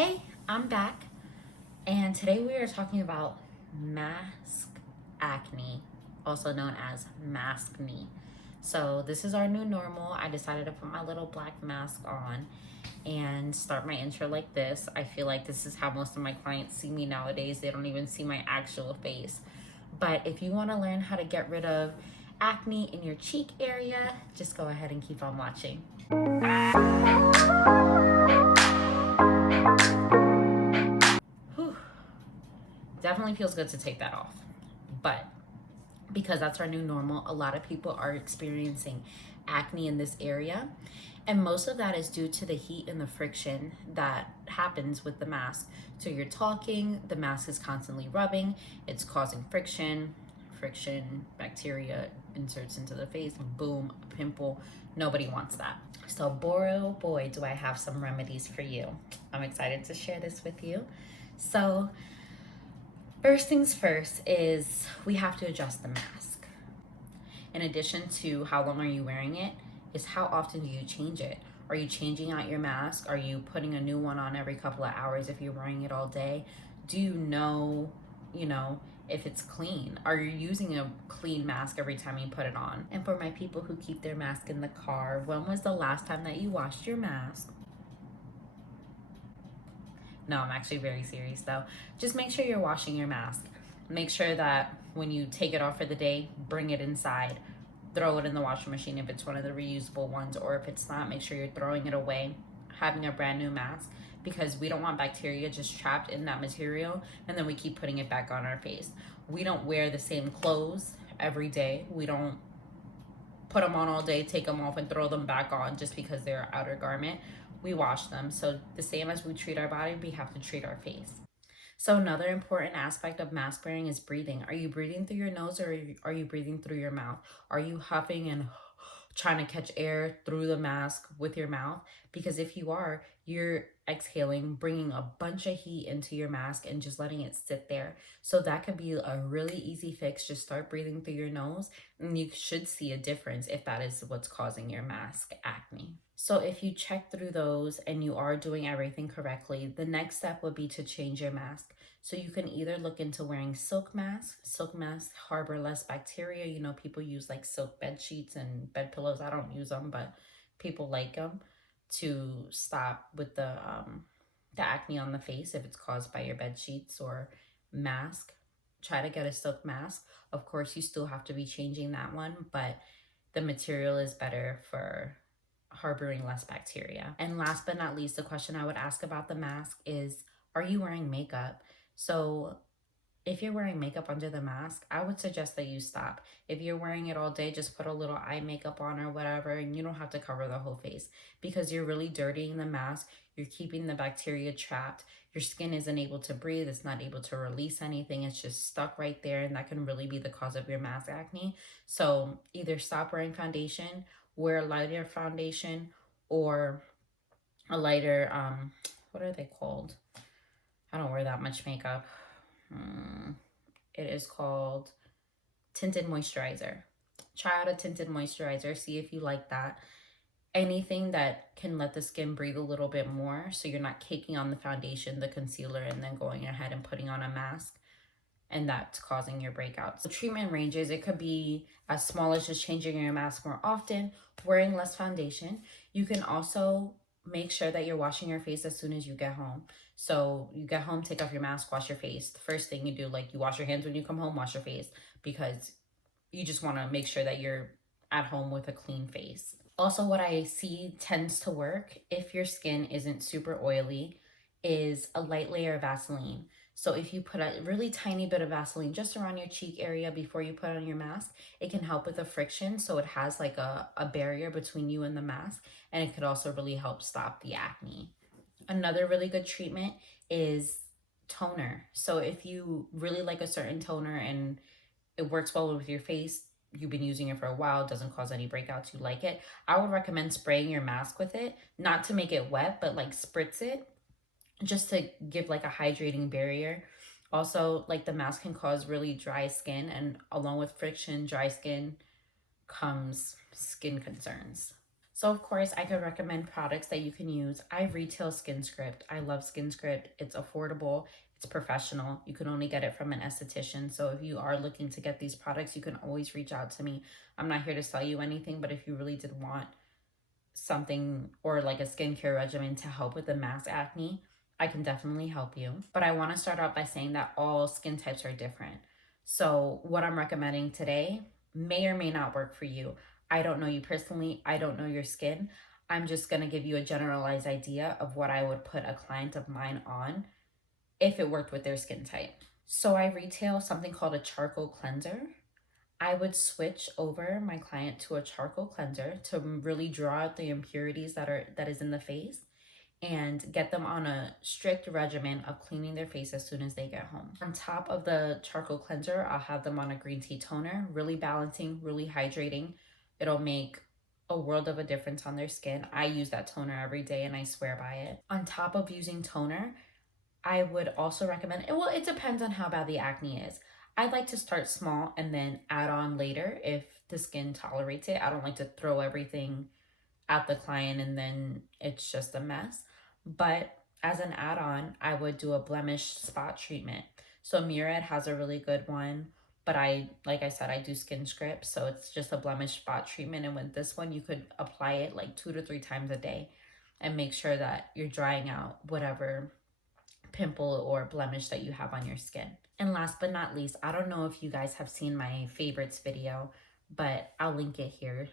Hey, I'm back, and today we are talking about mask acne, also known as maskne. So, this is our new normal. I decided to put my little black mask on and start my intro like this. I feel like this is how most of my clients see me nowadays. They don't even see my actual face. But if you want to learn how to get rid of acne in your cheek area, just go ahead and keep on watching. Whew. Definitely feels good to take that off. But because that's our new normal, a lot of people are experiencing acne in this area. And most of that is due to the heat and the friction that happens with the mask. So you're talking, the mask is constantly rubbing, it's causing friction. Friction, bacteria inserts into the face, boom, a pimple. Nobody wants that. So, boy, oh boy, do I have some remedies for you. I'm excited to share this with you. So, first things first is we have to adjust the mask. In addition to how long are you wearing it, is how often do you change it? Are you changing out your mask? Are you putting a new one on every couple of hours if you're wearing it all day? Do you know, if it's clean? Are you using a clean mask every time you put it on? And for my people who keep their mask in the car, when was the last time that you washed your mask? No, I'm actually very serious though. Just make sure you're washing your mask. Make sure that when you take it off for the day, bring it inside. Throw it in the washing machine if it's one of the reusable ones, or if it's not, make sure you're throwing it away, having a brand new mask, because we don't want bacteria just trapped in that material and then we keep putting it back on our face. We don't wear the same clothes every day. We don't put them on all day, take them off, and throw them back on just because they're an outer garment. We wash them. So the same as we treat our body, we have to treat our face. So another important aspect of mask wearing is breathing. Are you breathing through your nose, or are you breathing through your mouth? Are you huffing and trying to catch air through the mask with your mouth? Because if you are, you're exhaling, bringing a bunch of heat into your mask and just letting it sit there. So that could be a really easy fix. Just start breathing through your nose and you should see a difference if that is what's causing your mask acne. So if you check through those and you are doing everything correctly, the next step would be to change your mask. So you can either look into wearing silk masks. Silk masks harbor less bacteria. People use like silk bed sheets and bed pillows. I don't use them, but people like them to stop with the acne on the face if it's caused by your bed sheets or mask. Try to get a silk mask. Of course, you still have to be changing that one, but the material is better for harboring less bacteria. And last but not least, the question I would ask about the mask is, are you wearing makeup? So if you're wearing makeup under the mask, I would suggest that you stop. If you're wearing it all day, just put a little eye makeup on or whatever, and you don't have to cover the whole face because you're really dirtying the mask. You're keeping the bacteria trapped. Your skin isn't able to breathe. It's not able to release anything. It's just stuck right there, and that can really be the cause of your mask acne. So either stop wearing foundation, wear a lighter foundation, or a lighter, what are they called? I don't wear that much makeup. It is called tinted moisturizer. Try out a tinted moisturizer, see if you like that. Anything that can let the skin breathe a little bit more so you're not caking on the foundation, the concealer, and then going ahead and putting on a mask, and that's causing your breakouts. So treatment ranges, it could be as small as just changing your mask more often, wearing less foundation. You can also make sure that you're washing your face as soon as you get home. So you get home, take off your mask, wash your face. The first thing you do, like you wash your hands when you come home, wash your face, because you just want to make sure that you're at home with a clean face. Also, what I see tends to work if your skin isn't super oily is a light layer of Vaseline. So if you put a really tiny bit of Vaseline just around your cheek area before you put on your mask, it can help with the friction. So it has like a barrier between you and the mask, and it could also really help stop the acne. Another really good treatment is toner. So if you really like a certain toner and it works well with your face, you've been using it for a while, doesn't cause any breakouts, you like it, I would recommend spraying your mask with it, not to make it wet, but like spritz it just to give like a hydrating barrier. Also, like the mask can cause really dry skin, and along with friction, dry skin comes skin concerns. So of course I could recommend products that you can use. I retail SkinScript. I love SkinScript. It's affordable. It's professional. You can only get it from an esthetician. So if you are looking to get these products, you can always reach out to me. I'm not here to sell you anything, but if you really did want something or like a skincare regimen to help with the mass acne, I can definitely help you. But I want to start out by saying that all skin types are different. So what I'm recommending today may or may not work for you. I don't know you personally. I don't know your skin. I'm just going to give you a generalized idea of what I would put a client of mine on if it worked with their skin type. So I retail something called a charcoal cleanser. I would switch over my client to a charcoal cleanser to really draw out the impurities that is in the face and get them on a strict regimen of cleaning their face as soon as they get home. On top of the charcoal cleanser, I'll have them on a green tea toner, really balancing, really hydrating. It'll make a world of a difference on their skin. I use that toner every day and I swear by it. On top of using toner, I would also recommend, well, it depends on how bad the acne is. I'd like to start small and then add on later if the skin tolerates it. I don't like to throw everything at the client and then it's just a mess. But as an add-on, I would do a blemish spot treatment. So Murad has a really good one, but like I said, I do SkinScript, so it's just a blemish spot treatment. And with this one, you could apply it like 2 to 3 times a day and make sure that you're drying out whatever pimple or blemish that you have on your skin. And last but not least, I don't know if you guys have seen my favorites video, but I'll link it here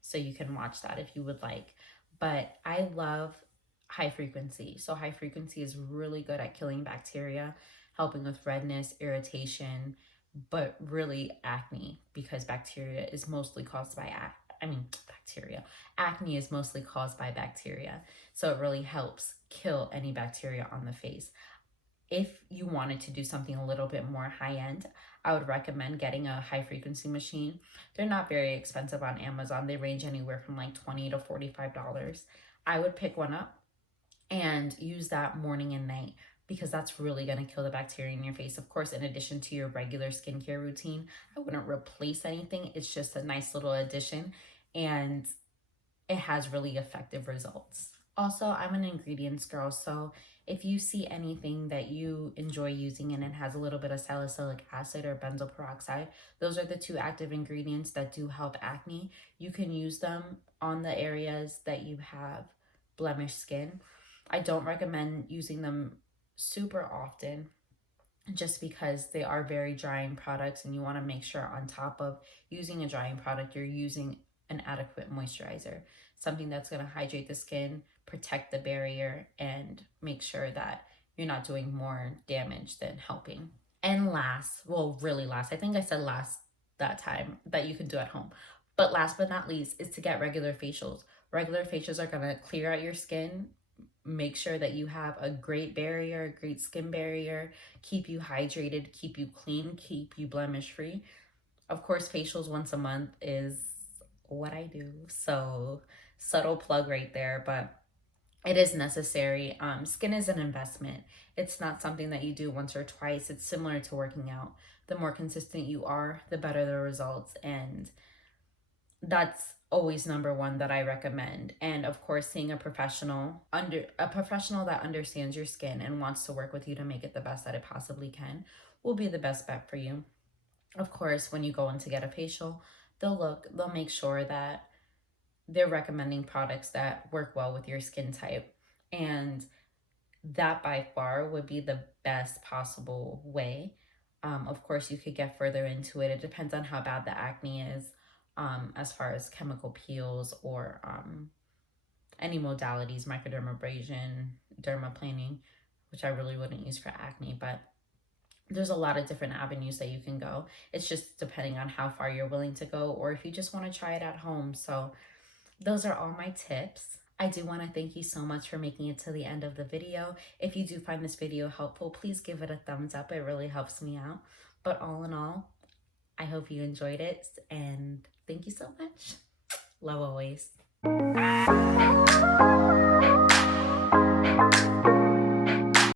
so you can watch that if you would like. But I love high frequency. So high frequency is really good at killing bacteria, helping with redness, irritation, but really acne, because bacteria is mostly caused by acne is mostly caused by bacteria. So it really helps kill any bacteria on the face. If you wanted to do something a little bit more high end, I would recommend getting a high frequency machine. They're not very expensive on Amazon. They range anywhere from like $20 to $45. I would pick one up and use that morning and night because that's really going to kill the bacteria in your face. Of course, in addition to your regular skincare routine, I wouldn't replace anything. It's just a nice little addition and it has really effective results. Also, I'm an ingredients girl, so if you see anything that you enjoy using and it has a little bit of salicylic acid or benzoyl peroxide, those are the 2 active ingredients that do help acne. You can use them on the areas that you have blemished skin. I don't recommend using them super often just because they are very drying products and you want to make sure on top of using a drying product, you're using an adequate moisturizer, something that's going to hydrate the skin, protect the barrier, and make sure that you're not doing more damage than helping. And last, well, really last, I think I said last that time, that you can do at home. But last but not least is to get regular facials. Regular facials are going to clear out your skin, make sure that you have a great barrier, a great skin barrier, keep you hydrated, keep you clean, keep you blemish free. Of course, facials once a month is what I do. So subtle plug right there, but it is necessary. Skin is an investment. It's not something that you do once or twice. It's similar to working out. The more consistent you are, the better the results. And that's always number one that I recommend. And of course, seeing a professional that understands your skin and wants to work with you to make it the best that it possibly can will be the best bet for you. Of course, when you go in to get a facial, they'll make sure that they're recommending products that work well with your skin type. And that by far would be the best possible way. Of course, you could get further into it. It depends on how bad the acne is, as far as chemical peels or any modalities, microdermabrasion, dermaplaning, which I really wouldn't use for acne, but there's a lot of different avenues that you can go. It's just depending on how far you're willing to go or if you just want to try it at home. So those are all my tips. I do want to thank you so much for making it to the end of the video. If you do find this video helpful, please give it a thumbs up. It really helps me out. But all in all, I hope you enjoyed it and thank you so much. Love always.